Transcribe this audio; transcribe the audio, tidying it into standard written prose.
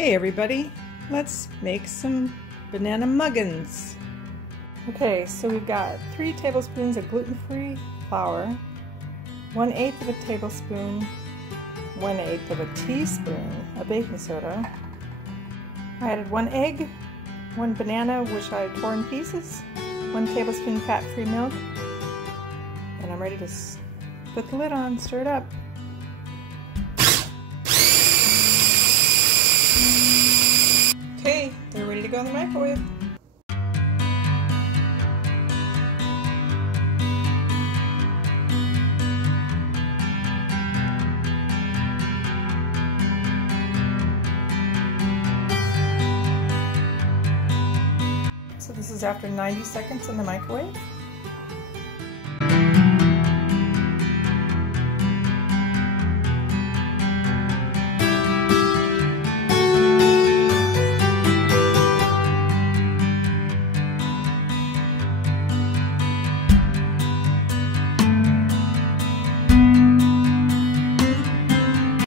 Hey everybody, let's make some banana muffins. Okay, so we've got 3 tablespoons of gluten-free flour, 1/8 of a tablespoon, 1/8 of a teaspoon of baking soda. I added 1 egg, 1 banana which I tore in pieces, 1 tablespoon fat-free milk, and I'm ready to put the lid on, stir it up. Okay, they're ready to go in the microwave. So this is after 90 seconds in the microwave.